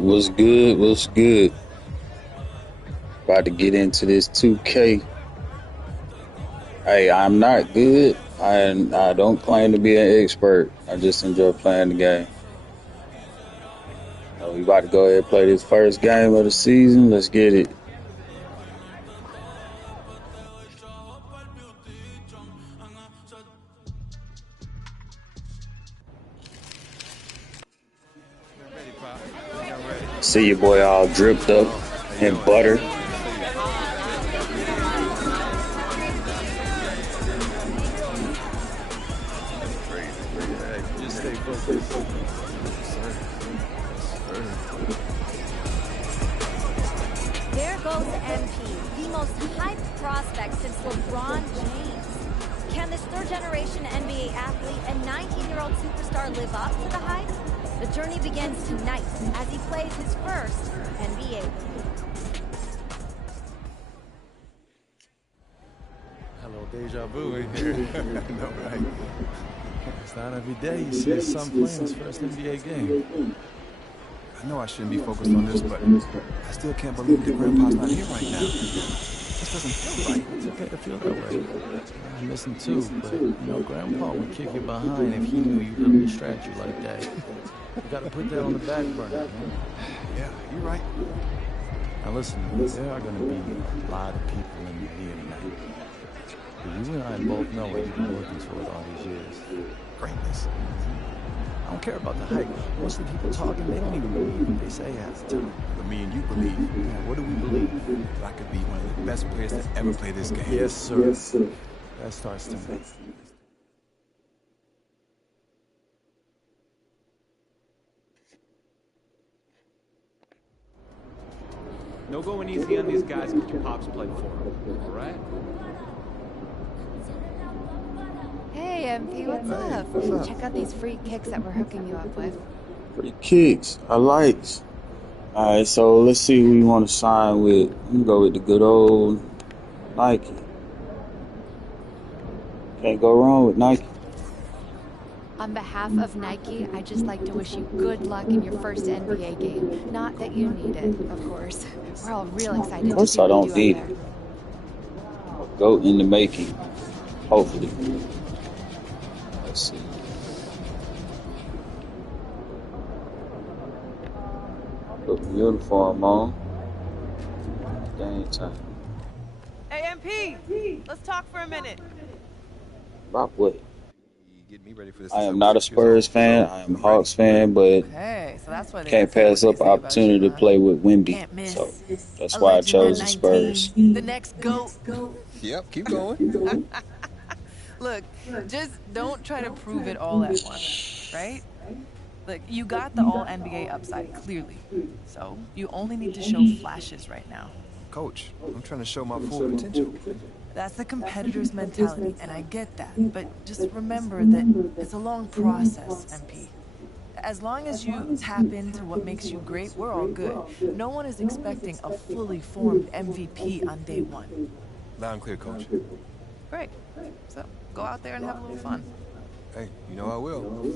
What's good? What's good? About to get into this 2K. Hey, I'm not good. I don't claim to be an expert. I just enjoy playing the game. We about to go ahead and play this first game of the season. Let's get it. See your boy all dripped up in butter. Just stay focused. There goes MP, the most hyped prospect since LeBron James. Can this third-generation NBA athlete and 19-year-old superstar live up to the hype? The journey begins tonight as he plays his first NBA game. Hello, deja vu in here. No, right? It's not every day you see his son playing his first NBA game. I know I shouldn't be focused on this, but I still can't believe that Grandpa's not here right now. It just doesn't feel right. It's okay to feel that way. I miss him too, but Grandpa would kick you behind if he knew you couldn't distract you like that. You gotta put that on the back burner, man. Yeah, you're right. Now listen, there are gonna be a lot of people in here tonight. But you and I both know what you've been working toward all these years. Greatness. I don't care about the hype. Most of the people talking, they don't even believe what they say half the time. But me and you believe. Yeah, what do we believe? That I could be one of the best players to ever play this game. Yes, sir. Yes, sir. That starts tonight. No going easy on these guys because your pops played for them, all right? Hey, MP, what's up? What's up? Check out these free kicks that we're hooking you up with. Free kicks. I likes. All right, so let's see who you want to sign with. I'm gonna go with the good old Nike. Can't go wrong with Nike. On behalf of Nike, I'd just like to wish you good luck in your first NBA game. Not that you need it, of course. We're all real excited Of course to see I what don't you need do out it. there. Go in the making. Hopefully. Let's see. Put the uniform on. Game time. Hey, MP, let's talk for a minute. About what? Get me ready for this. I am not a Spurs fan. I am a Hawks fan, but Okay, so that's why they can't say pass what up they the say about opportunity you, to play with Wemby. Can't miss. So that's A why I legend chose at the Spurs. 19, the next GOAT. Yep, keep going. Look, just don't try to prove it all at once, right? Look, you got the all-NBA upside, clearly. So you only need to show flashes right now. Coach, I'm trying to show my full potential. That's the competitor's mentality, and I get that. But just remember that it's a long process, MP. As long as you tap into what makes you great, we're all good. No one is expecting a fully formed MVP on day one. Loud and clear, Coach. Great. So go out there and have a little fun. Hey, you know I will.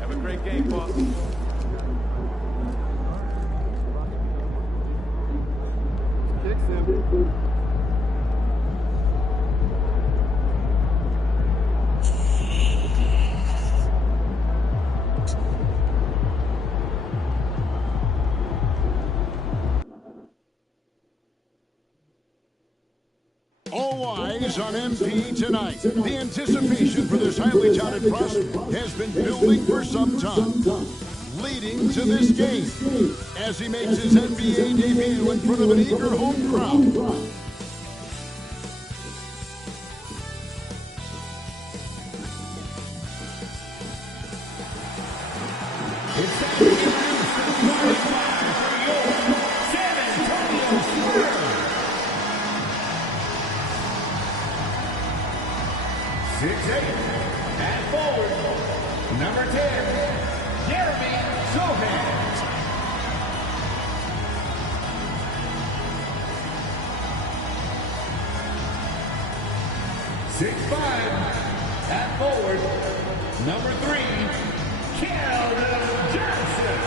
Have a great game, boss. Kicks him. All eyes on MP tonight. The anticipation for this highly touted prospect has been building for some time, leading to this game as he makes his NBA debut in front of an eager home crowd. It's time to introduce the starting five for your San Antonio Spurs. 6'8", at forward, number 10, Jeremy Sohan. 6'5", at forward, number 3, Keldon Johnson.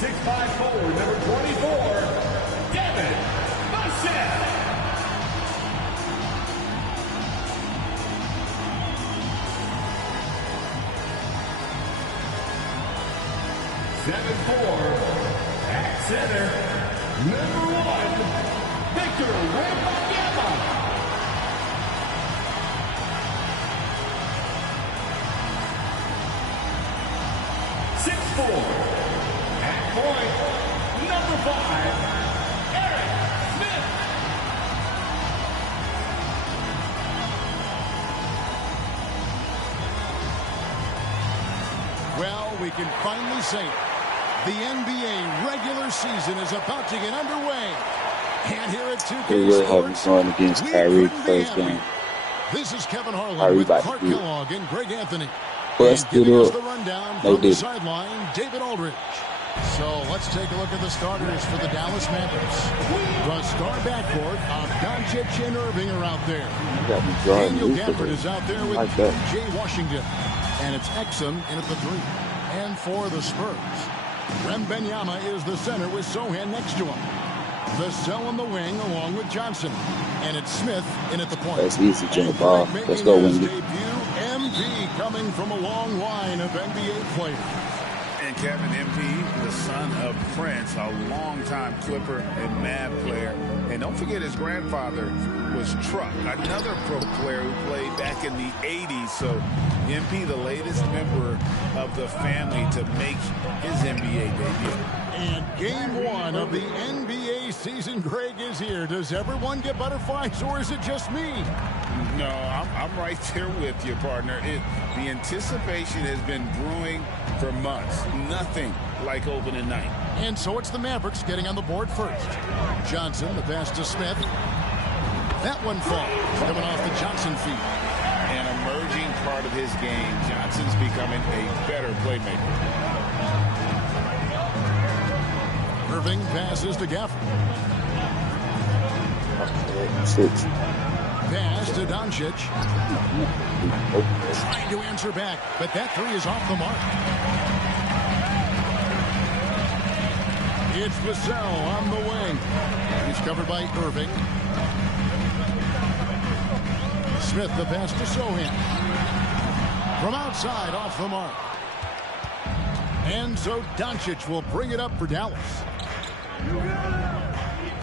6'5" forward, number 24, Devin Vassell. 7'4", at center, number 1, Victor Wembanyama. 6'4", at point, number 5, Eric Smith. Well, we can finally say it. The NBA regular season is about to get underway. And here at 2K4, They really having fun against Kyrie first game. This is Kevin Harlan Kyrie with about Clark to do it. Kellogg and Greg Anthony. Let's And do giving us it. the rundown They from the did. sideline, David Aldridge. So let's take a look at the starters for the Dallas Mavericks. The star backcourt of Doncic and Irving are out there. You got me drawing Daniel loose Gafford today. is out there with Like that. Jay Washington. And it's Exum in at the 3. And for the Spurs, Wembanyama is the center with Sohan next to him. Vassell on the wing along with Johnson. And it's Smith in at the point. That's easy, Jimmy And Ball. making Let's go, his Wendy. debut, MP coming from a long line of NBA players. And Kevin, MP, the son of Prince, a longtime Clipper and Mavs player. And don't forget his grandfather was Truck, another pro player who played back in the 80s. So MP, the latest member of the family to make his NBA debut. And game 1 of the NBA season, Greg, is here. Does everyone get butterflies, or is it just me? No, I'm right there with you, partner. The anticipation has been brewing for months. Nothing like opening night. And so it's the Mavericks getting on the board first. Johnson, the pass to Smith. That one falls, coming off the Johnson feet. An emerging part of his game. Johnson's becoming a better playmaker. Irving passes to Gafford. 6. Pass to Doncic. Trying to answer back, but that 3 is off the mark. It's Vassell on the wing. He's covered by Irving. Smith, the pass to Sohan. From outside, off the mark. And so Doncic will bring it up for Dallas.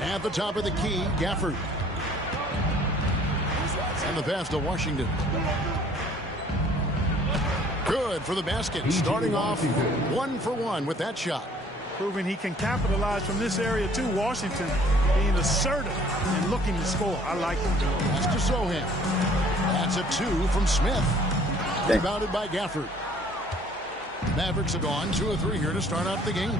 At the top of the key, Gafford. And the pass to Washington. Good for the basket. Starting off 1 for 1 with that shot. Proving he can capitalize from this area too. Washington being assertive and looking to score. I like him. That's to Sohan. That's a 2 from Smith. Rebounded by Gafford. Mavericks have gone 2 of 3 here to start out the game.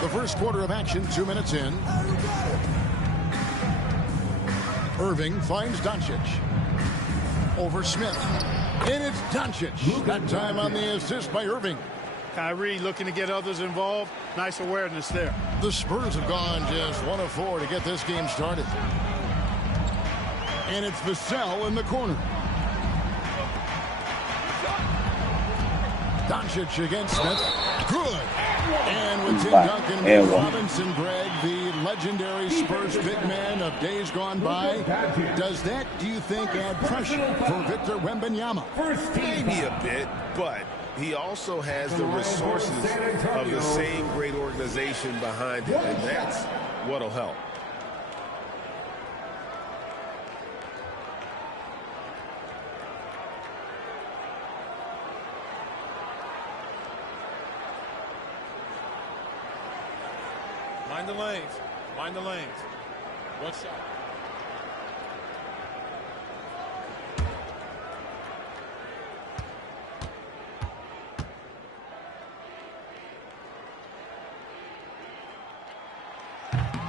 The first quarter of action, 2 minutes in. Irving finds Doncic. Over Smith. And it's Doncic. That time on the assist by Irving. Kyrie looking to get others involved. Nice awareness there. The Spurs have gone just 1 of 4 to get this game started. And it's Vassell in the corner. Doncic against Smith. Good. And with Tim Duncan and Robinson, Greg, the legendary Spurs big man of days gone by, does that, do you think, add pressure for Victor Wembanyama? Maybe a bit, but he also has the resources of the same great organization behind him, and that's what'll help. Mind the lanes. Mind the lanes. One shot.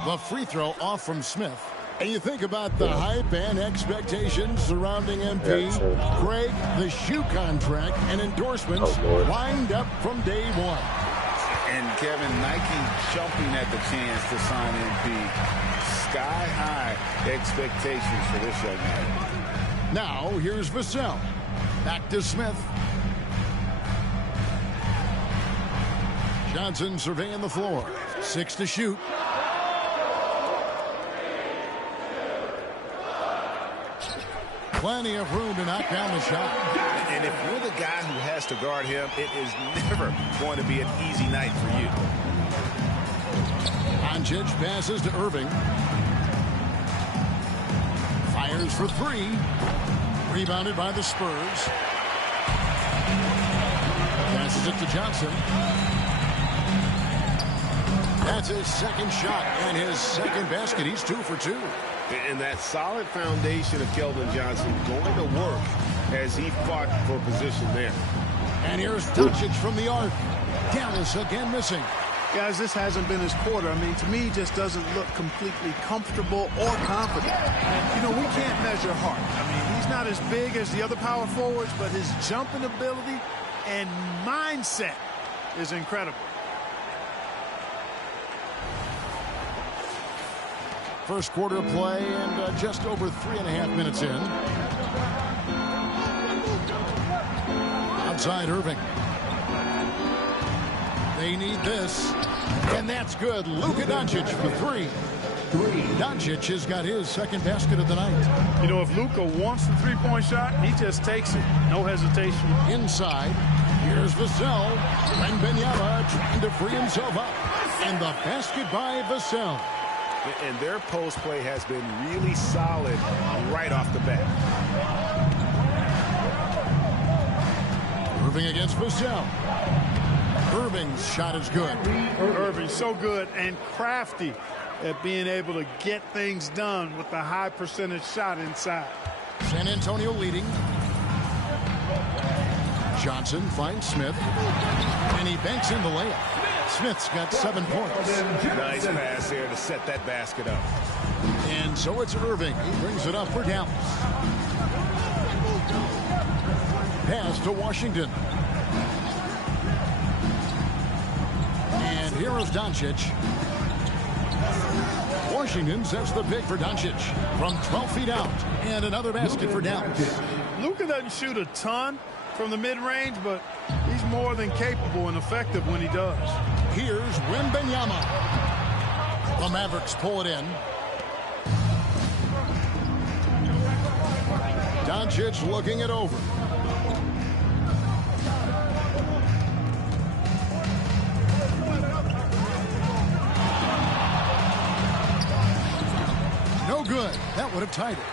The free throw off from Smith. And you think about the hype and expectations surrounding MP. Craig, the shoe contract and endorsements lined up from day one. And Kevin, Nike jumping at the chance to sign MP. Sky-high expectations for this young man. Now, here's Vassell. Back to Smith. Johnson surveying the floor. 6 to shoot. Plenty of room to knock down the shot. And if you're the guy who has to guard him, it is never going to be an easy night for you. Doncic passes to Irving. Fires for 3. Rebounded by the Spurs. Passes it to Johnson. That's his second shot and his second basket. He's 2 for 2. And that solid foundation of Keldon Johnson going to work as he fought for position there. And here's Doncic from the arc. Dallas again missing. Guys, this hasn't been his quarter. I mean, to me, just doesn't look completely comfortable or confident. And, you know, we can't measure heart. I mean, he's not as big as the other power forwards, but his jumping ability and mindset is incredible. First quarter play and just over 3.5 minutes in. Outside Irving. They need this. And that's good. Luka Doncic for 3. Doncic has got his second basket of the night. You know, if Luka wants the three-point shot, he just takes it. No hesitation. Inside. Here's Vassell. Wembanyama trying to free himself up. And the basket by Vassell. And their post play has been really solid right off the bat. Irving against Vassell. Irving's shot is good. Irving's so good and crafty at being able to get things done with the high percentage shot inside. San Antonio leading. Johnson finds Smith. And he banks in the layup. Smith's got 7 points. Nice pass here to set that basket up. And so it's Irving. He brings it up for Dallas. Pass to Washington. And here is Doncic. Washington sets the pick for Doncic from 12 feet out. And another basket for Dallas. Luka doesn't shoot a ton from the mid-range, but he's more than capable and effective when he does. Here's Wembanyama. The Mavericks pull it in. Doncic looking it over. No good. That would have tied it.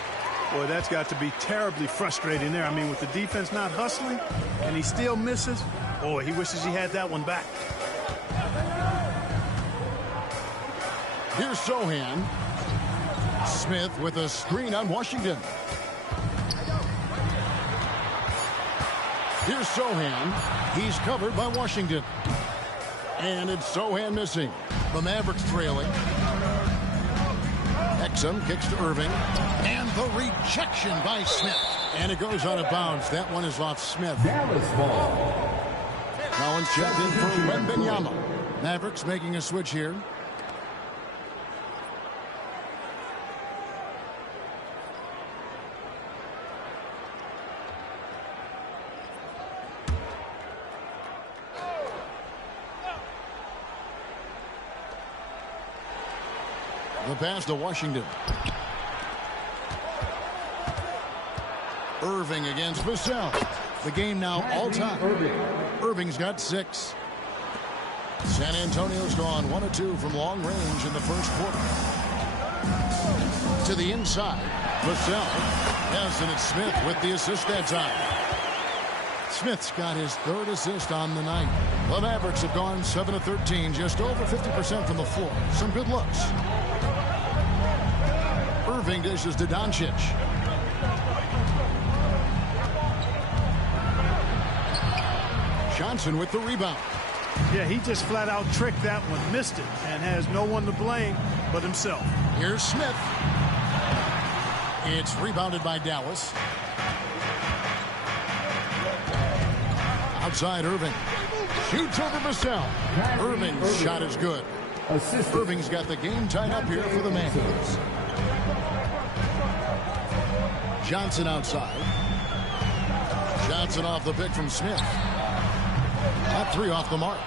Boy, that's got to be terribly frustrating there. I mean, with the defense not hustling and he still misses, boy, he wishes he had that one back. Here's Sohan. Smith with a screen on Washington. Here's Sohan. He's covered by Washington. And it's Sohan missing. The Mavericks trailing. Exum kicks to Irving. And the rejection by Smith. And it goes out of bounds. That one is off Smith. Dallas ball. Collins checked in for Wembanyama. Mavericks making a switch here. The pass to Washington. Irving against Vassell. The game now all-time. Irving's got 6. San Antonio's gone 1 of 2 from long range in the first quarter. To the inside. Vassell. Yes, and it's Smith with the assist that time. Smith's got his 3rd assist on the night. The Mavericks have gone 7 of 13, just over 50% from the floor. Some good looks. Irving dishes to Doncic. Johnson with the rebound. Yeah, he just flat out tricked that one, missed it, and has no one to blame but himself. Here's Smith. It's rebounded by Dallas. Outside Irving. Shoots over Vassell. Irving's shot is good. Irving's got the game tied up here for the Mavs. Johnson outside. Johnson off the pick from Smith. That 3 off the mark.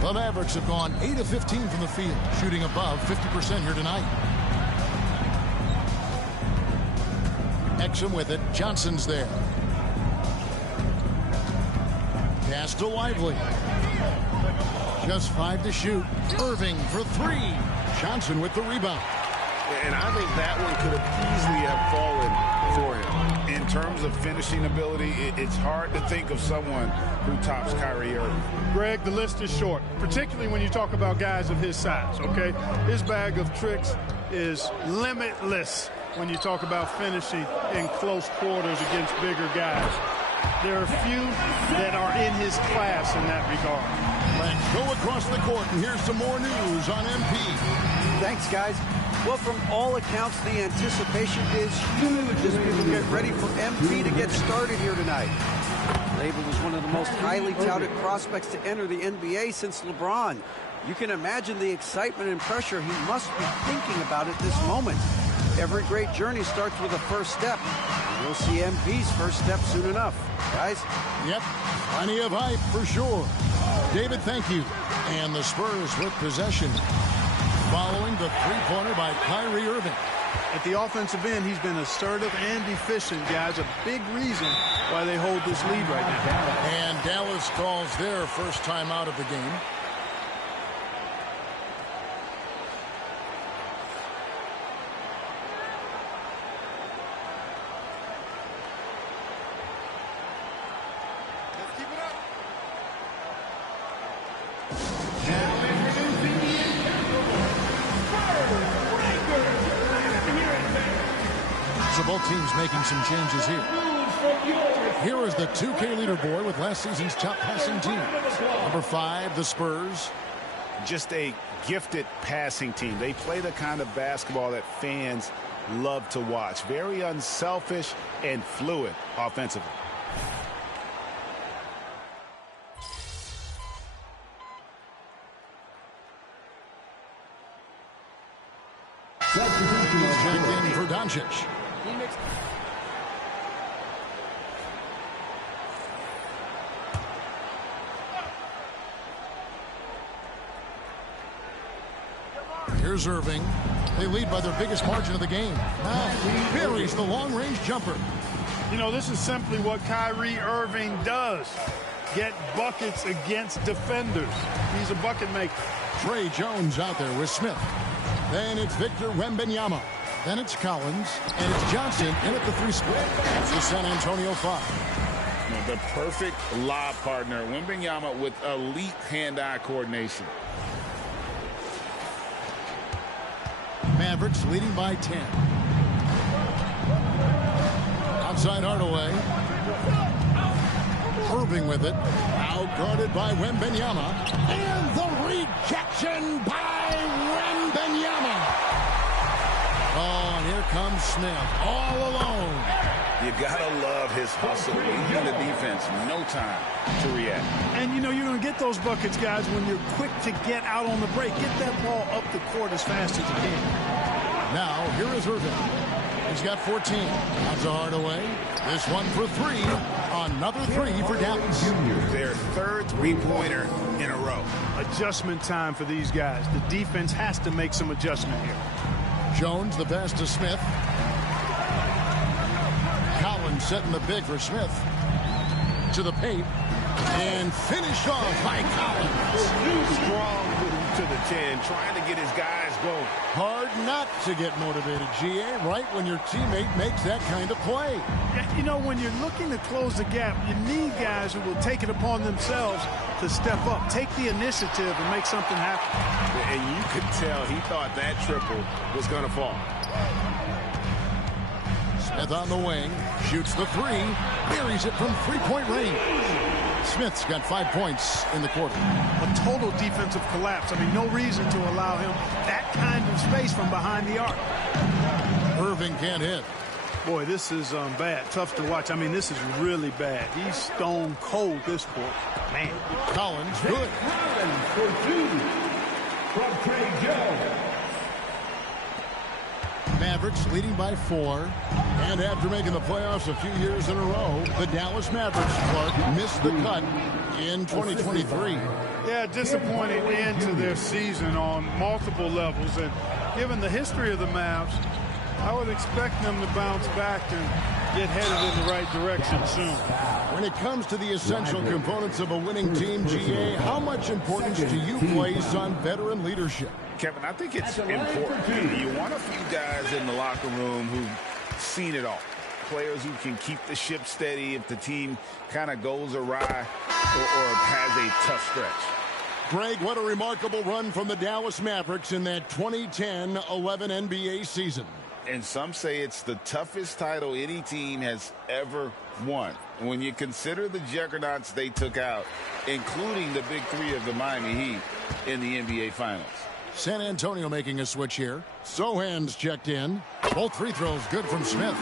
The Mavericks have gone 8 of 15 from the field, shooting above 50% here tonight. Exum with it. Johnson's there. Pass to Lively. Just 5 to shoot. Irving for 3. Johnson with the rebound. And I think that one could have easily have fallen for him. In terms of finishing ability, it's hard to think of someone who tops Kyrie Irving. Greg, the list is short, particularly when you talk about guys of his size, okay? His bag of tricks is limitless when you talk about finishing in close quarters against bigger guys. There are few that are in his class in that regard. Let's go across the court, and here's some more news on MP. Thanks, guys. Well, from all accounts, the anticipation is huge as people get ready for MP to get started here tonight. Labeled as one of the most highly touted prospects to enter the NBA since LeBron. You can imagine the excitement and pressure he must be thinking about at this moment. Every great journey starts with a first step. And we'll see MP's first step soon enough. Guys? Yep, plenty of hype for sure. David, thank you. And the Spurs with possession. Following the 3-pointer by Kyrie Irving. At the offensive end, he's been assertive and efficient, guys. A big reason why they hold this lead right now. And Dallas calls their first time out of the game. Let's keep it up. So both teams making some changes here. Here is the 2K leaderboard with last season's top passing team. Number 5, the Spurs. Just a gifted passing team. They play the kind of basketball that fans love to watch. Very unselfish and fluid offensively. Checked in for Doncic. Here's Irving. They lead by their biggest margin of the game. Now, buries the long-range jumper. You know, this is simply what Kyrie Irving does. Get buckets against defenders. He's a bucket maker. Trey Jones out there with Smith. Then it's Victor Wembanyama. Then it's Collins. And it's Johnson in at the 3 split. It's the San Antonio 5. The perfect lob partner. Wembanyama with elite hand-eye coordination. Mavericks leading by 10. Outside Hardaway. Irving with it. Out guarded by Wembanyama. And the rejection by Wembanyama. Oh, and here comes Smith all alone. You gotta love his hustle. Leading the defense. No time to react. And, you know, you're going to get those buckets, guys, when you're quick to get out on the break. Get that ball up the court as fast as you can. Now, here is Irving. He's got 14. That's a Hardaway. This one for 3. Another 3 for Dallas. Their 3rd three-pointer in a row. Adjustment time for these guys. The defense has to make some adjustment here. Jones, the pass to Smith. Collins setting the big for Smith. To the paint. And finished off by Collins. Strong to the 10, trying to get his guys going. Hard not to get motivated, GA, right when your teammate makes that kind of play. You know, when you're looking to close the gap, you need guys who will take it upon themselves to step up, take the initiative, and make something happen. And you could tell he thought that triple was going to fall. Smith on the wing, shoots the three, buries it from three-point range. Smith's got 5 points in the quarter. A total defensive collapse. I mean, no reason to allow him that kind of space from behind the arc. Irving can't hit. Boy, this is bad. Tough to watch. I mean, this is really bad. He's stone cold this quarter. Man. Collins, good. Collins for 2 from Trey Jones. Mavericks leading by 4. And after making the playoffs a few years in a row, the Dallas Mavericks, Clark, missed the cut in 2023. Yeah, disappointing end to their season on multiple levels. And given the history of the Mavs, I would expect them to bounce back and get headed in the right direction soon. When it comes to the essential components of a winning team, GA, how much importance do you place on veteran leadership? Kevin, I think it's important. You want a few guys in the locker room who've seen it all. Players who can keep the ship steady if the team kind of goes awry or has a tough stretch. Greg, what a remarkable run from the Dallas Mavericks in that 2010-11 NBA season. And some say it's the toughest title any team has ever won. When you consider the juggernauts they took out, including the big three of the Miami Heat in the NBA Finals. San Antonio making a switch here. Sohan's checked in. Both free throws good from Smith.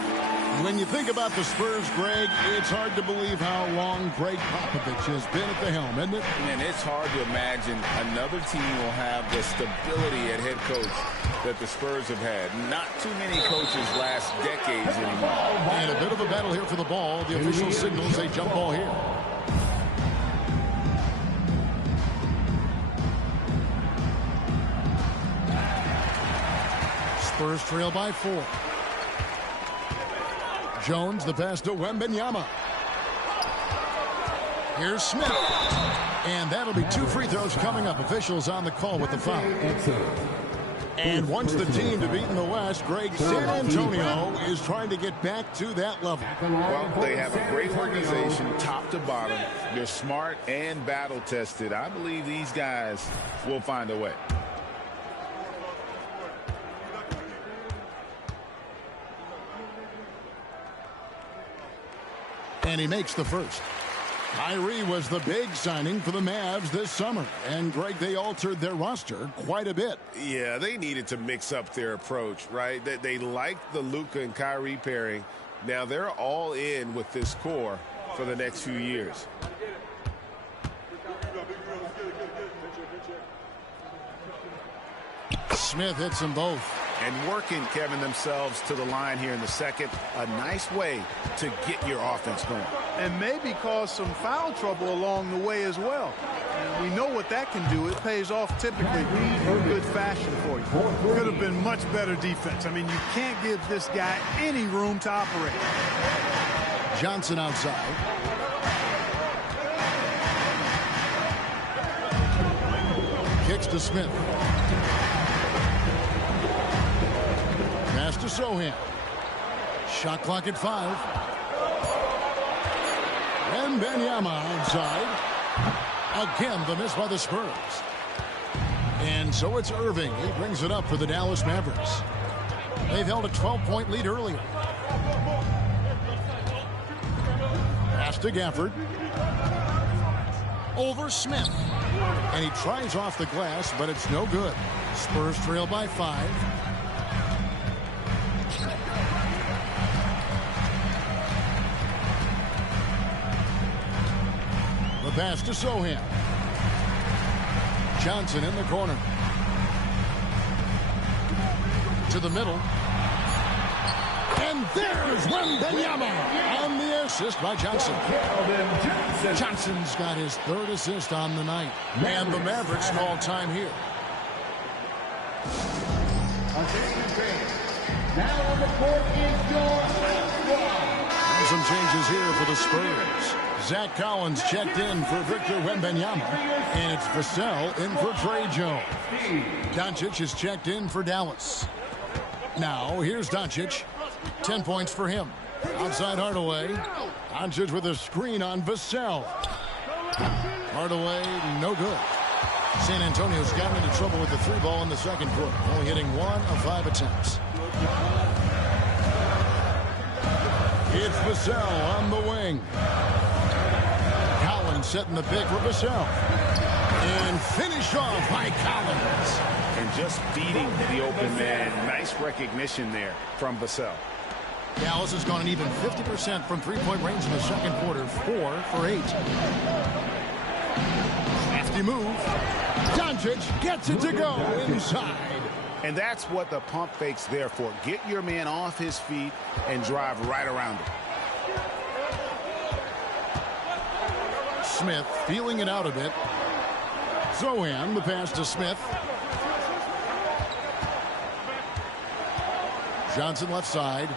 When you think about the Spurs, Greg, it's hard to believe how long Greg Popovich has been at the helm, isn't it? And it's hard to imagine another team will have the stability at head coach that the Spurs have had. Not too many coaches last decades anymore. And a bit of a battle here for the ball. The official signals a jump ball here. Spurs trail by 4. Jones, the pass to Wembanyama. Here's Smith. And that'll be 2 free throws coming up. Officials on the call with the foul. And once the team to beat in the West, Greg, San Antonio is trying to get back to that level. Well, they have a great organization, top to bottom. They're smart and battle-tested. I believe these guys will find a way. And he makes the first. Kyrie was the big signing for the Mavs this summer. And, Greg, they altered their roster quite a bit. Yeah, they needed to mix up their approach, right? They liked the Luka and Kyrie pairing. Now they're all in with this core for the next few years. Smith hits them both. And working, Kevin, themselves to the line here in the second. A nice way to get your offense going. And maybe cause some foul trouble along the way as well. And we know what that can do. It pays off typically in good fashion for you. Could have been much better defense. I mean, you can't give this guy any room to operate. Johnson outside. Kicks to Smith. Pass to Sohan. Shot clock at 5. Wembanyama outside. Again, the miss by the Spurs. And so it's Irving. He brings it up for the Dallas Mavericks. They've held a 12-point lead earlier. Pass to Gafford. Over Smith. And he tries off the glass, but it's no good. Spurs trail by 5. The pass to Sohan. Johnson in the corner. To the middle. And there's Wembanyama on the assist by Johnson. Johnson's got his 3rd assist on the night. And the Mavericks call time here. Now on the court is your squad. some changes here for the Spurs. Zach Collins checked in for Victor Wembanyama, and it's Vassell in for Trey Jones. Doncic is checked in for Dallas. Now, here's Doncic. 10 points for him. Outside Hardaway. Doncic with a screen on Vassell. Hardaway, no good. San Antonio's gotten into trouble with the 3-ball in the second quarter, only hitting 1 of 5 attempts. It's Vassell on the wing. Collins setting the pick for Vassell. And finish off by Collins. And just beating the open man. Nice recognition there from Vassell. Dallas has gone an even 50% from three-point range in the second quarter. 4 for 8. Crafty move. Doncic gets it to go inside. And that's what the pump fake's there for. Get your man off his feet and drive right around him. Smith feeling it out a bit. Zohan, the pass to Smith. Johnson left side.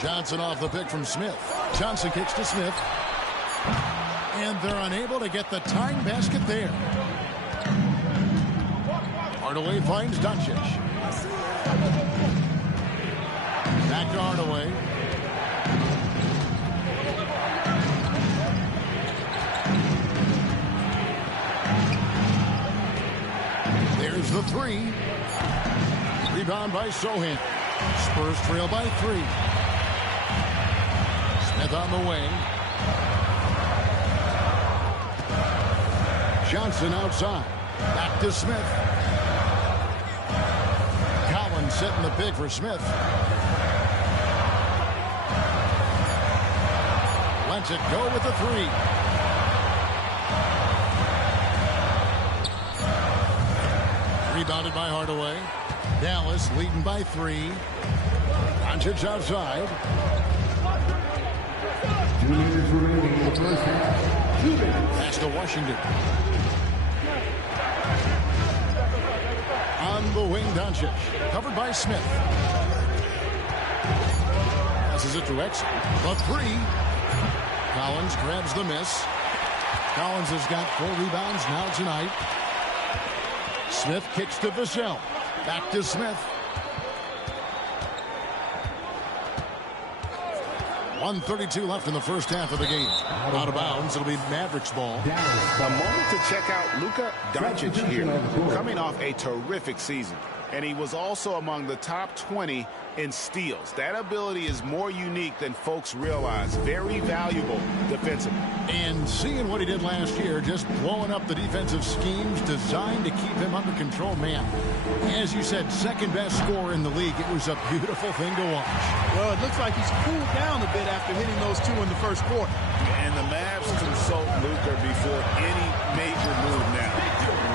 Johnson off the pick from Smith. Johnson kicks to Smith. And they're unable to get the tying basket there. Hardaway finds Doncic. Back to Hardaway. There's the 3. Rebound by Sohan. Spurs trail by 3. Smith on the wing. Johnson outside. Back to Smith. Collins setting the pick for Smith. Lets it go with the 3. Rebounded by Hardaway. Dallas leading by 3. Doncic outside. 2 minutes remaining in the first half. 2 minutes. Pass to Washington. On the wing, Doncic. Covered by Smith. Passes it to Exum. The 3. Collins grabs the miss. Collins has got 4 rebounds now tonight. Smith kicks to Vassell. Back to Smith. 1:32 left in the first half of the game. Out of bounds. It'll be Mavericks ball. A moment to check out Luka Doncic here, coming off a terrific season. And he was also among the top 20 in steals. That ability is more unique than folks realize. Very valuable defensively. And seeing what he did last year, just blowing up the defensive schemes designed to keep him under control, man. As you said, second best scorer in the league. It was a beautiful thing to watch. Well, it looks like he's cooled down a bit after hitting those 2 in the first quarter. And the Mavs consult Luka before any major move now.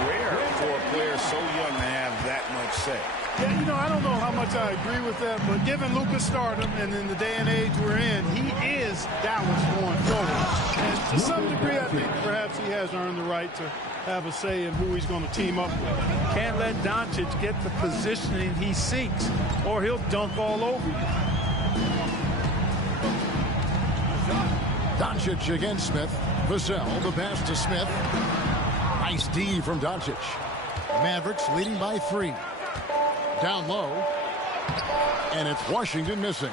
Rare for a player so young to have that much say. Yeah, you know, I don't know how much I agree with that, but given Luka's stardom and in the day and age we're in, he is Dallas going forward. And to some degree, I think perhaps he has earned the right to have a say in who he's going to team up with. Can't let Doncic get the positioning he seeks, or he'll dunk all over you. Doncic against Smith. Vassell, the pass to Smith. Nice D from Doncic. Mavericks leading by 3. Down low. And it's Washington missing.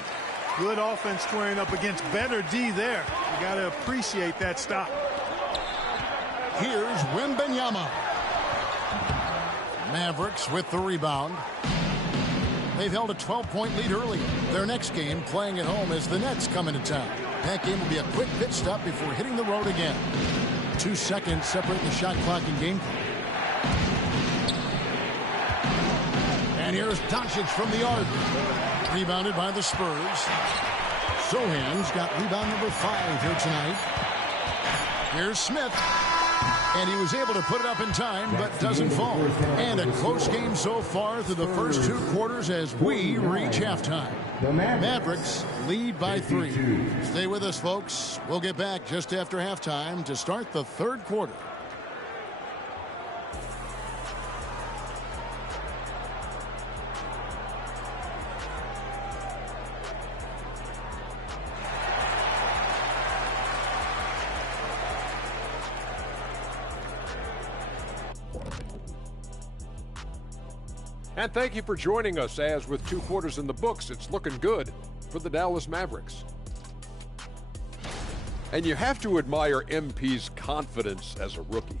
Good offense squaring up against better D there. You got to appreciate that stop. Here's Wembanyama. Mavericks with the rebound. They've held a 12-point lead early. Their next game, playing at home, as the Nets come into town. That game will be a quick pit stop before hitting the road again. 2 seconds separating the shot clock and game clock. And here's Doncic from the arc. Rebounded by the Spurs. Sohan's got rebound number 5 here tonight. Here's Smith. And he was able to put it up in time, but doesn't fall. And a close game so far through the first 2 quarters as we reach halftime. The Mavericks lead by 3. Stay with us, folks. We'll get back just after halftime to start the third quarter. And thank you for joining us, as with 2 quarters in the books, it's looking good for the Dallas Mavericks. And you have to admire MP's confidence as a rookie.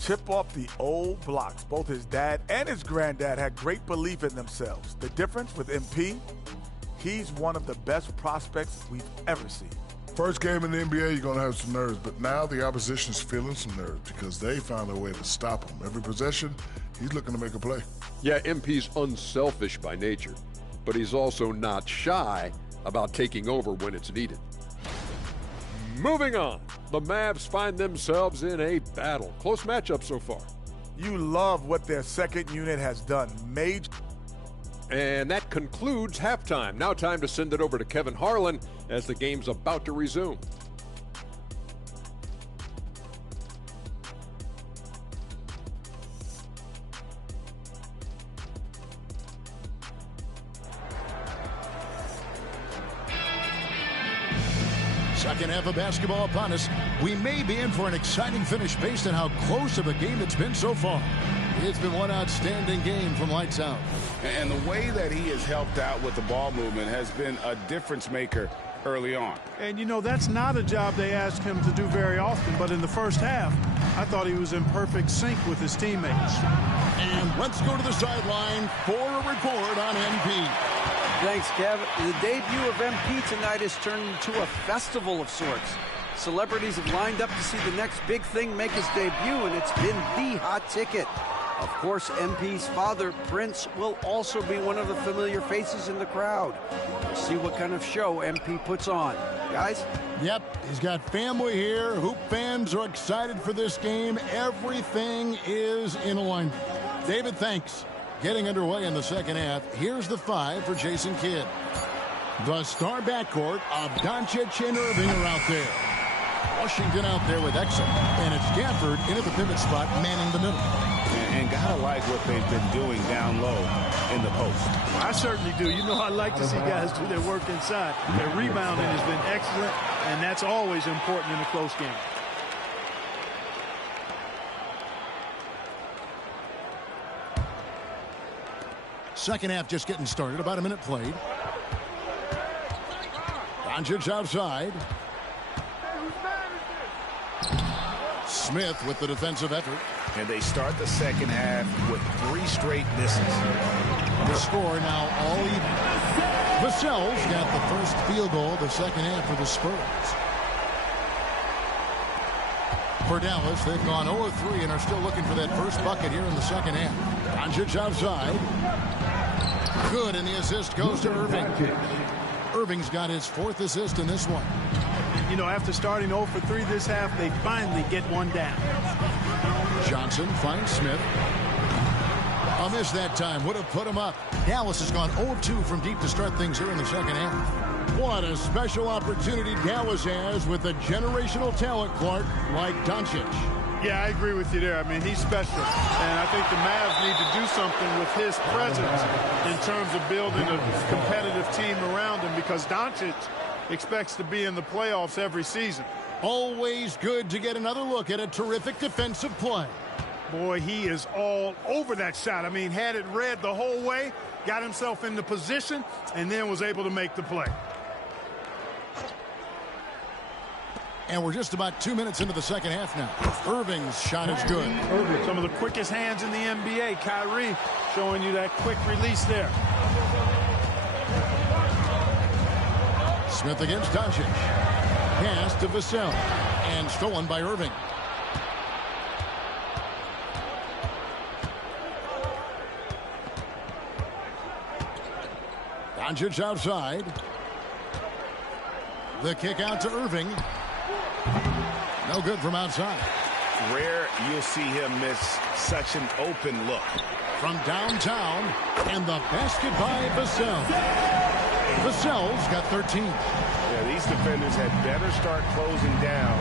Chip off the old blocks. Both his dad and his granddad had great belief in themselves. The difference with MP, he's one of the best prospects we've ever seen. First game in the NBA, you're going to have some nerves, but now the opposition's feeling some nerves because they found a way to stop him. Every possession, he's looking to make a play. Yeah, MP's unselfish by nature, but he's also not shy about taking over when it's needed. Moving on, the Mavs find themselves in a battle. Close matchup so far. You love what their second unit has done. Major. And that concludes halftime. Now time to send it over to Kevin Harlan as the game's about to resume. Second half of basketball upon us. We may be in for an exciting finish based on how close of a game it's been so far. It's been one outstanding game from lights out. And the way that he has helped out with the ball movement has been a difference maker early on. And, you know, that's not a job they ask him to do very often, but in the first half, I thought he was in perfect sync with his teammates. And let's go to the sideline for a report on MP. Thanks, Kev. The debut of MP tonight has turned into a festival of sorts. Celebrities have lined up to see the next big thing make his debut, and it's been the hot ticket. Of course, MP's father, Prince, will also be one of the familiar faces in the crowd. We'll see what kind of show MP puts on. Guys? Yep, he's got family here. Hoop fans are excited for this game. Everything is in alignment. David, thanks. Getting underway in the second half. Here's the 5 for Jason Kidd. The star backcourt of Doncic and Irving are out there. Washington out there with Exum. And it's Gafford into the pivot spot, manning the middle. And gotta like what they've been doing down low in the post. I certainly do. You know, I like to see guys do their work inside. Their rebounding has been excellent, and that's always important in a close game. Second half just getting started. About a minute played. Doncic outside. Smith with the defensive effort. And they start the second half with 3 straight misses. The score now all even. Vassell's got the first field goal of the second half for the Spurs. For Dallas, they've gone 0-3 and are still looking for that first bucket here in the second half. Doncic outside. Good, and the assist goes to Irving. Irving's got his 4th assist in this one. You know, after starting 0 for 3 this half, they finally get one down. Johnson finds Smith. A miss that time. Would have put him up. Dallas has gone 0-2 from deep to start things here in the second half. What a special opportunity Dallas has with a generational talent, Clark, like Doncic. Yeah, I agree with you there. I mean, he's special. And I think the Mavs need to do something with his presence in terms of building a competitive team around him, because Doncic expects to be in the playoffs every season. Always good to get another look at a terrific defensive play. Boy, he is all over that shot. I mean, had it read the whole way, got himself into position, and then was able to make the play. And we're just about 2 minutes into the second half now. Irving's shot is good. Some of the quickest hands in the NBA. Kyrie showing you that quick release there. Smith against Doncic. Pass to Vassell. And stolen by Irving. Doncic outside. The kick out to Irving. No good from outside. Rare you'll see him miss such an open look. From downtown, and the basket by Vassell. Vassell's got 13. Yeah, these defenders had better start closing down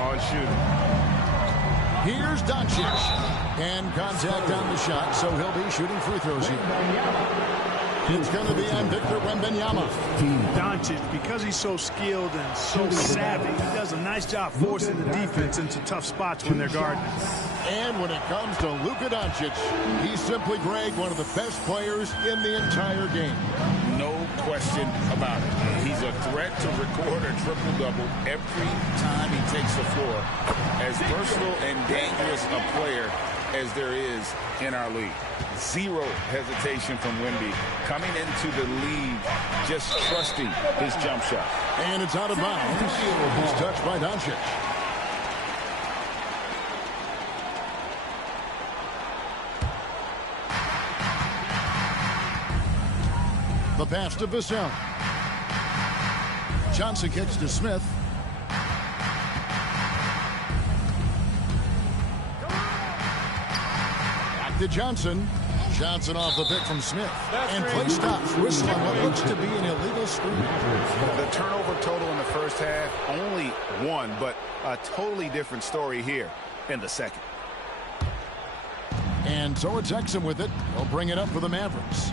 on shooting. Here's Doncic. And contact on the shot, so he'll be shooting free throws here. It's going to be on Victor Wembanyama. Doncic, because he's so skilled and so savvy, he does a nice job forcing the defense into tough spots when they're guarding. And when it comes to Luka Doncic, he's simply, Greg, one of the best players in the entire game. No question about it. He's a threat to record a triple-double every time he takes the floor. As versatile and dangerous a player as there is in our league. Zero hesitation from Wemby. Coming into the league, just trusting his jump shot. And it's out of bounds. He's touched by Doncic. The pass to Vassell. Johnson kicks to Smith. Back to Johnson. Johnson off the pick from Smith. And play stops, whistling what looks to be an illegal screen. The turnover total in the first half, only one, but a totally different story here in the second. And so it's Exum with it. They'll bring it up for the Mavericks.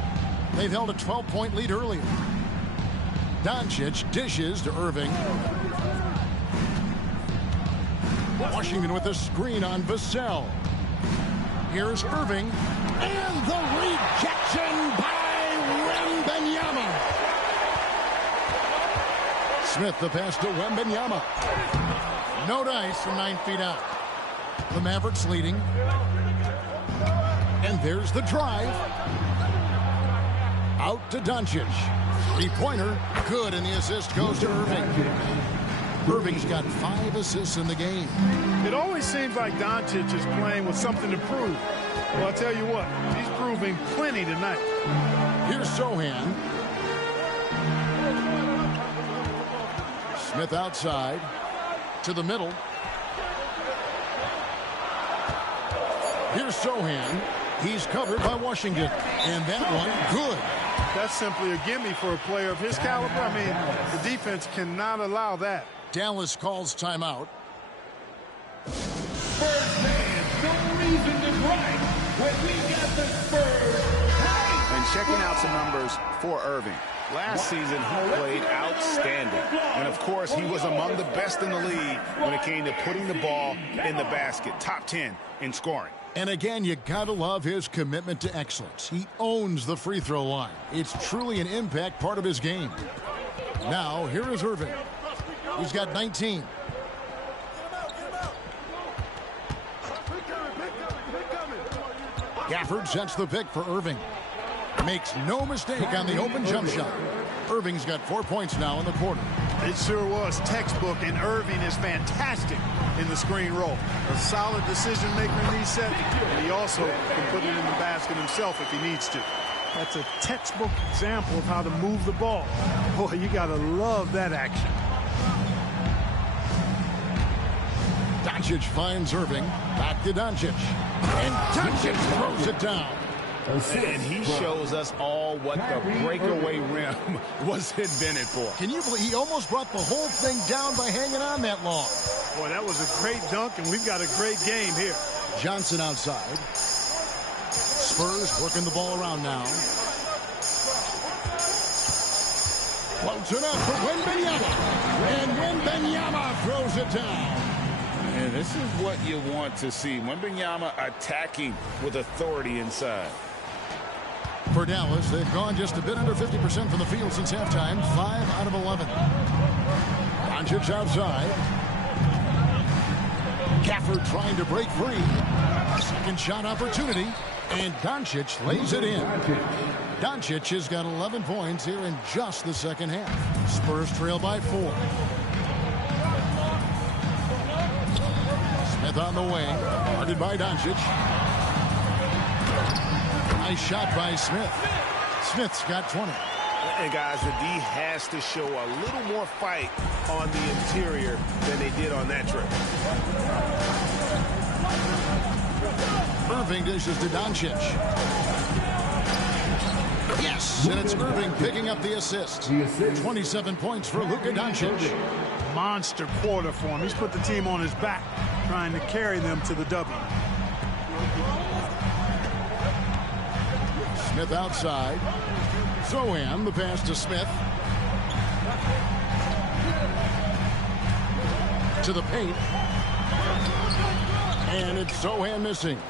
They've held a 12-point lead earlier. Doncic dishes to Irving. Washington with a screen on Vassell. Here's Irving. And the rejection by Wembanyama. Smith the pass to Wembanyama. No dice from 9 feet out. The Mavericks leading. And there's the drive. Out to Doncic. Three-pointer. Good, and the assist goes to Irving. Irving's got 5 assists in the game. It always seems like Doncic is playing with something to prove. Well, I'll tell you what, he's proving plenty tonight. Here's Sohan. Smith outside. To the middle. Here's Sohan. He's covered by Washington. And that one, good. That's simply a gimme for a player of his caliber. I mean, the defense cannot allow that. Dallas calls timeout. Spurs fans, no reason to gripe when we got the Spurs. And checking out some numbers for Irving. Last season, he played outstanding. And, of course, he was among the best in the league when it came to putting the ball in the basket. Top 10 in scoring. And again, you gotta love his commitment to excellence. He owns the free throw line. It's truly an impact part of his game. Now, here is Irving. He's got 19. Gafford sets the pick for Irving. Makes no mistake on the open jump shot. Irving's got 4 points now in the quarter. It sure was textbook, and Irving is fantastic in the screen roll. A solid decision maker in these sets, and he also can put it in the basket himself if he needs to. That's a textbook example of how to move the ball. Boy, you gotta love that action. Doncic finds Irving. Back to Doncic. And Doncic throws it down. And he shows us all what the breakaway rim was invented for. Can you believe he almost brought the whole thing down by hanging on that long? Boy, that was a great dunk, and we've got a great game here. Johnson outside. Spurs working the ball around now. Floats it up for Wembanyama. And Wembanyama throws it down. And this is what you want to see. Wembanyama attacking with authority inside. For Dallas, they've gone just a bit under 50% from the field since halftime. 5 out of 11. Doncic outside. Gafford trying to break free. Second shot opportunity. And Doncic lays it in. Doncic has got 11 points here in just the second half. Spurs trail by 4. Smith on the wing. Guarded by Doncic. Nice shot by Smith. Smith's got 20. And guys, the D has to show a little more fight on the interior than they did on that trip. Irving dishes to Doncic. Yes, and it's Irving picking up the assist. 27 points for Luka Doncic. Monster quarter for him. He's put the team on his back, trying to carry them to the W. Smith outside. Zohan, the pass to Smith. To the paint. And it's Zohan missing.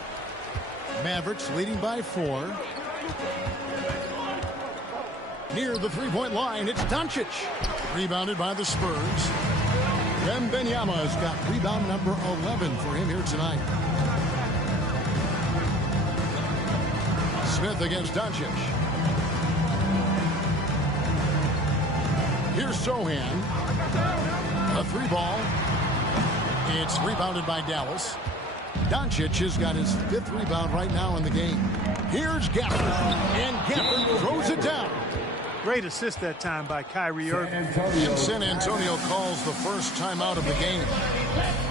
Mavericks leading by 4. Near the three-point line, it's Doncic. Rebounded by the Spurs. Wembanyama has got rebound number 11 for him here tonight. Smith against Doncic. Here's Zohan. A 3-ball. It's rebounded by Dallas. Doncic has got his 5th rebound right now in the game. Here's Gafford. And Gafford throws it down. Great assist that time by Kyrie Irving. And San Antonio calls the first timeout of the game.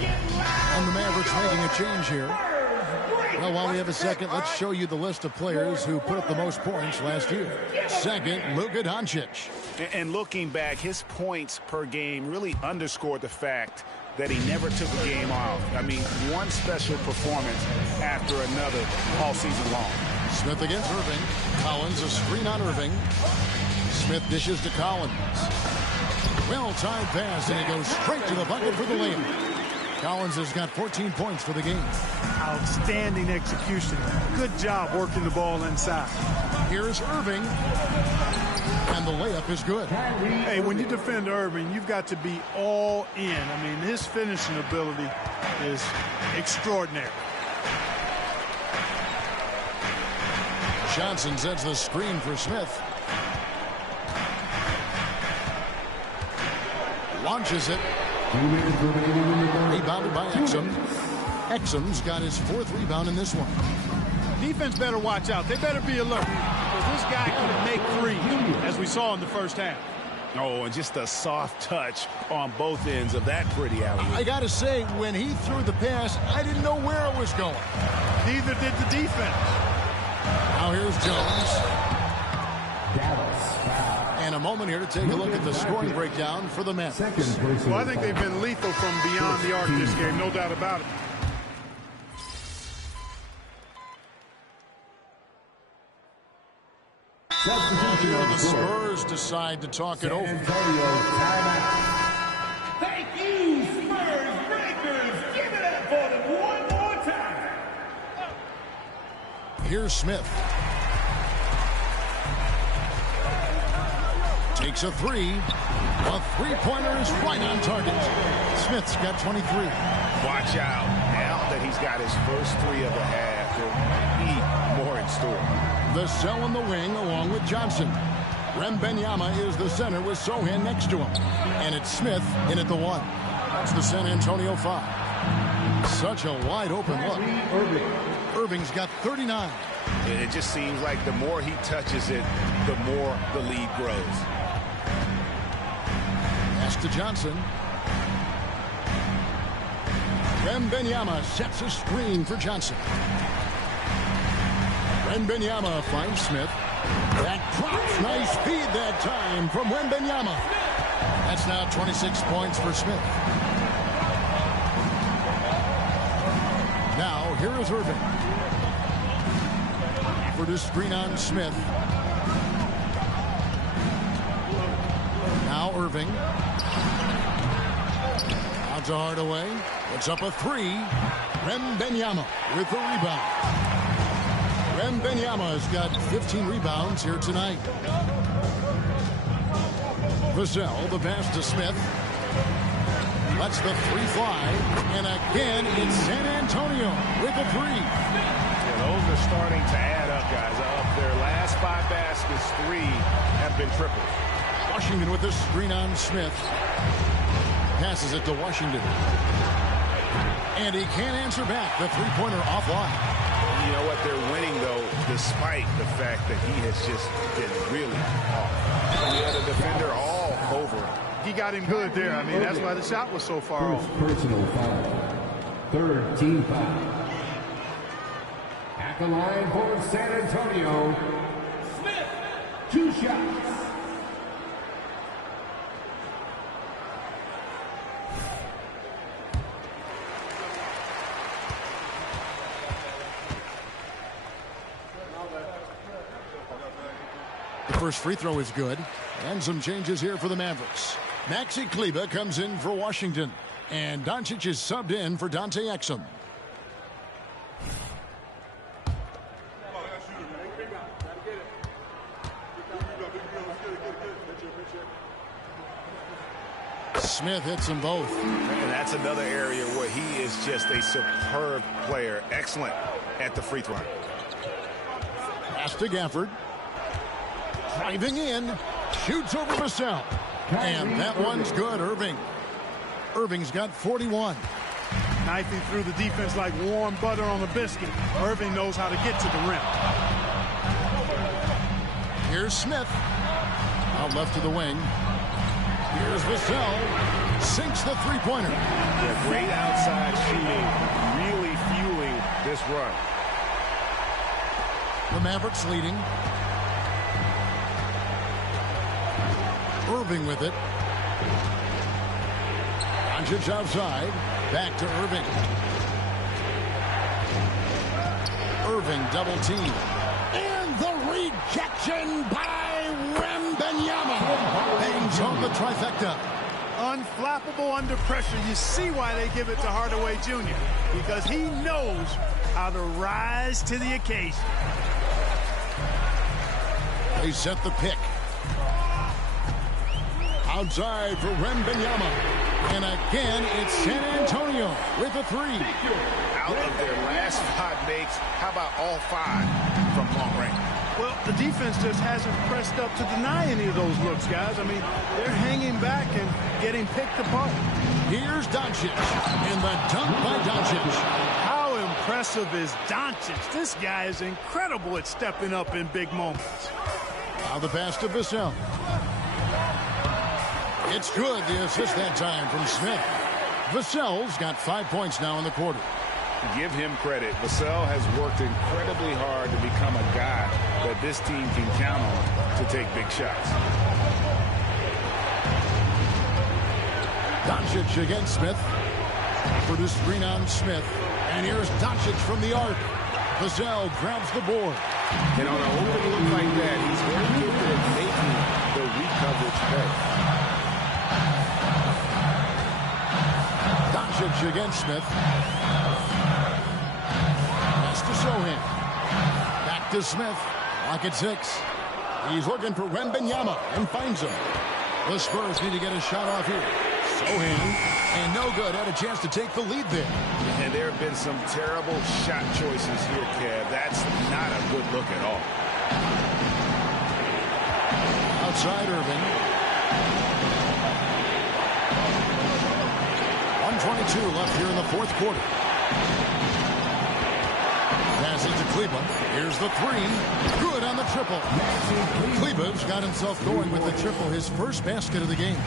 And the Mavericks making a change here. Well, while we have a second, let's show you the list of players who put up the most points last year. Second, Luka Doncic. And looking back, his points per game really underscored the fact that he never took a game off. I mean, one special performance after another all season long. Smith against Irving. Collins, a screen on Irving. Smith dishes to Collins. Well-timed pass, and he goes straight to the bucket for the layup. Collins has got 14 points for the game. Outstanding execution. Good job working the ball inside. Here's Irving. And the layup is good. Hey, when you defend Irving, you've got to be all in. I mean, his finishing ability is extraordinary. Johnson sets the screen for Smith. Launches it. Rebounded by Exum. Exum's got his 4th rebound in this one. Defense better watch out. They better be alert, because this guy can make threes, as we saw in the first half. Oh, and just a soft touch on both ends of that pretty alley. I got to say, when he threw the pass, I didn't know where it was going. Neither did the defense. Now here's Jones. And a moment here to take a look at the scoring breakdown for the Mets. Well, I think they've been lethal from beyond the arc this game, no doubt about it. The Spurs decide to talk it over. Thank you, Spurs Breakers. Give it up for them one more time. Here's Smith. Takes a 3. A 3-pointer is right on target. Smith's got 23. Watch out. Now that he's got his first 3 of the half, there'll be more in store. The cell in the wing along with Johnson. Wembanyama is the center with Zohan next to him. And it's Smith in at the 1. That's the San Antonio 5. Such a wide open look. Irving's got 39. It just seems like the more he touches it, the more the lead grows. Pass to Johnson. Wembanyama sets a screen for Johnson. Wembanyama finds Smith. That drops. Nice feed that time from Wembanyama. That's now 26 points for Smith. Now, here is Irving. For the screen on Smith. Now Irving. Out to Hardaway. Puts up a 3. Wembanyama with the rebound. Wembanyama has got 15 rebounds here tonight. Vassell, the pass to Smith. Lets the 3 fly. And again, it's San Antonio with a 3. Yeah, those are starting to add up, guys. Of their last 5 baskets, 3 have been triples. Washington with the screen on Smith. Passes it to Washington. And he can't answer back. The 3-pointer offline. You know what? They're winning, though, despite the fact that he has just been really off. He had a defender all over him. He got him good there. I mean, that's why the shot was so far off. Personal foul. 3rd team foul. At the line for San Antonio, Smith, 2 shots. First free throw is good. And some changes here for the Mavericks. Maxi Kleber comes in for Washington. And Doncic is subbed in for Dante Exum. Smith hits them both. And that's another area where he is just a superb player. Excellent at the free throw. Pass to Gafford. Driving in. Shoots over Vassell. And that one's good, Irving. Irving's got 41. Knifing through the defense like warm butter on a biscuit. Irving knows how to get to the rim. Here's Smith. Out left to the wing. Here's Vassell. Sinks the three-pointer. Yeah, great outside shooting. Really fueling this run. The Mavericks leading. Irving with it. Doncic outside. Back to Irving. Irving double team. And the rejection by Wembanyama. Bangs home the trifecta. Unflappable under pressure. You see why they give it to Hardaway Jr. Because he knows how to rise to the occasion. They set the pick. Outside for Wembanyama. And again, it's San Antonio with a three. Out of their last 5 makes, how about all 5 from long range? Well, the defense just hasn't pressed up to deny any of those looks, guys. I mean, they're hanging back and getting picked apart. Here's Doncic. And the dunk by Doncic. How impressive is Doncic? This guy is incredible at stepping up in big moments. Now the pass to Vassell. It's good, the assist that time from Smith. Vassell's got 5 points now in the quarter. Give him credit. Vassell has worked incredibly hard to become a guy that this team can count on to take big shots. Doncic against Smith. For the screen on Smith. And here's Doncic from the arc. Vassell grabs the board. And on an open look like that, he's very good at making the weak coverage pay. Doncic against Smith. Pass to Sohan. Back to Smith. Lock at 6. He's looking for Wembanyama and finds him. The Spurs need to get a shot off here. Sohan, and no good. Had a chance to take the lead there. And there have been some terrible shot choices here, Kev. That's not a good look at all. Outside Irving. 1:22 left here in the fourth quarter. Pass it to Kleber. Here's the three. Good on the triple. Kleber's got himself going with the triple, his first basket of the game.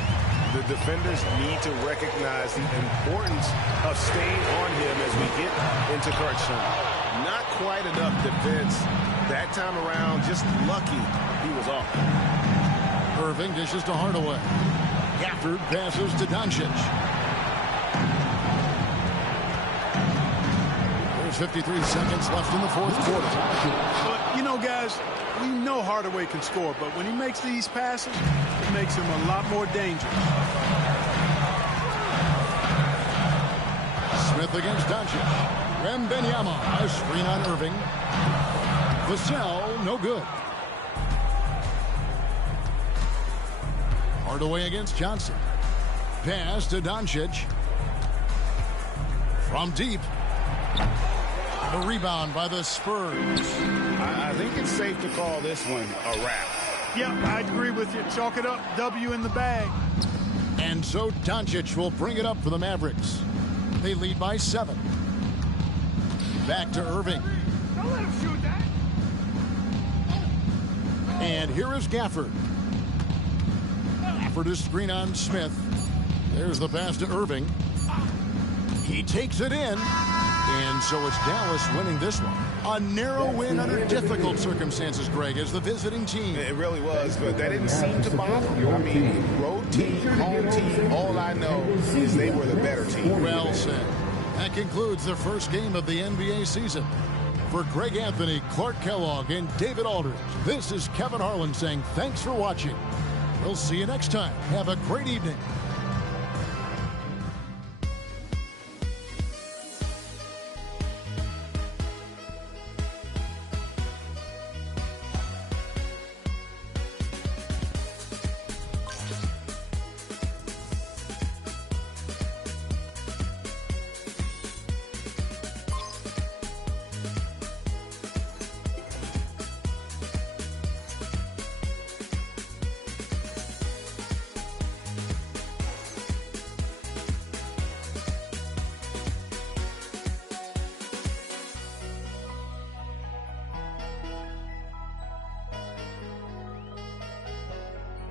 The defenders need to recognize the importance of staying on him as we get into crunch time. Not quite enough defense that time around. Just lucky he was off. Irving dishes to Hardaway. Gafford passes to Doncic. There's 53 seconds left in the fourth quarter. But, you know, guys, we know Hardaway can score, but when he makes these passes, it makes him a lot more dangerous. Smith against Doncic. Wembanyama, a screen on Irving. Vassell, no good. Hardaway against Johnson. Pass to Doncic. From deep. The rebound by the Spurs. I think it's safe to call this one a wrap. Yep, I agree with you. Chalk it up. W in the bag. And so Doncic will bring it up for the Mavericks. They lead by 7. Back to Irving. Don't let him shoot that. And here is Gafford. Gafford is screen on Smith. There's the pass to Irving. He takes it in. And so it's Dallas winning this one. A narrow win under difficult circumstances, Greg, as the visiting team. It really was, but that didn't seem to bother you. I mean, road team, home team, all I know is they were the better team. Well said. That concludes the first game of the NBA season. For Greg Anthony, Clark Kellogg, and David Aldridge, this is Kevin Harlan saying thanks for watching. We'll see you next time. Have a great evening.